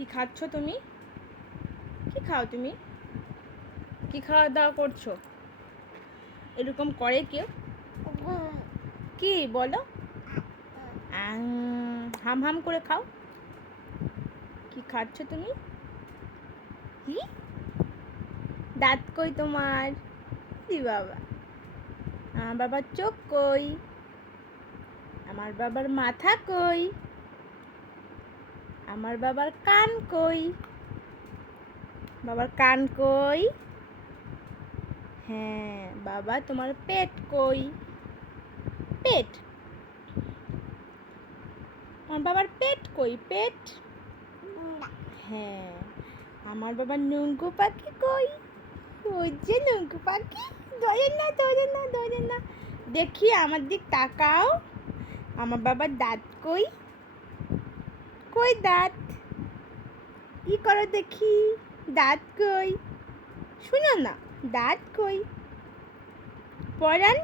কি খাচ্ছ তুমি? কি খাও তুমি? কি খাওয়া দাওয়া করছো? এরকম করে কেউ? কি বলো? হাম হাম করে খাও। কি খাচ্ছ তুমি? কি দাঁত কই তোমার? কি বাবা, আমার বাবার চোখ কই? আমার বাবার মাথা কই? আমার বাবার কান কই? বাবার কান কই? হ্যাঁ বাবা, তোমার পেট কই? পেট, আমার বাবার পেট কই? পেট, হ্যাঁ। আমার বাবার নৌকো পাখি কই? ওই যে নৌকো পাখি, ধরে না ধরে না ধরে না। দেখি আমার দিক তাকাও। আমার বাবার দাঁত কই? কই দাঁত? কি করো দেখি, দাঁত কই? শুনো না, দাঁত কই? পরান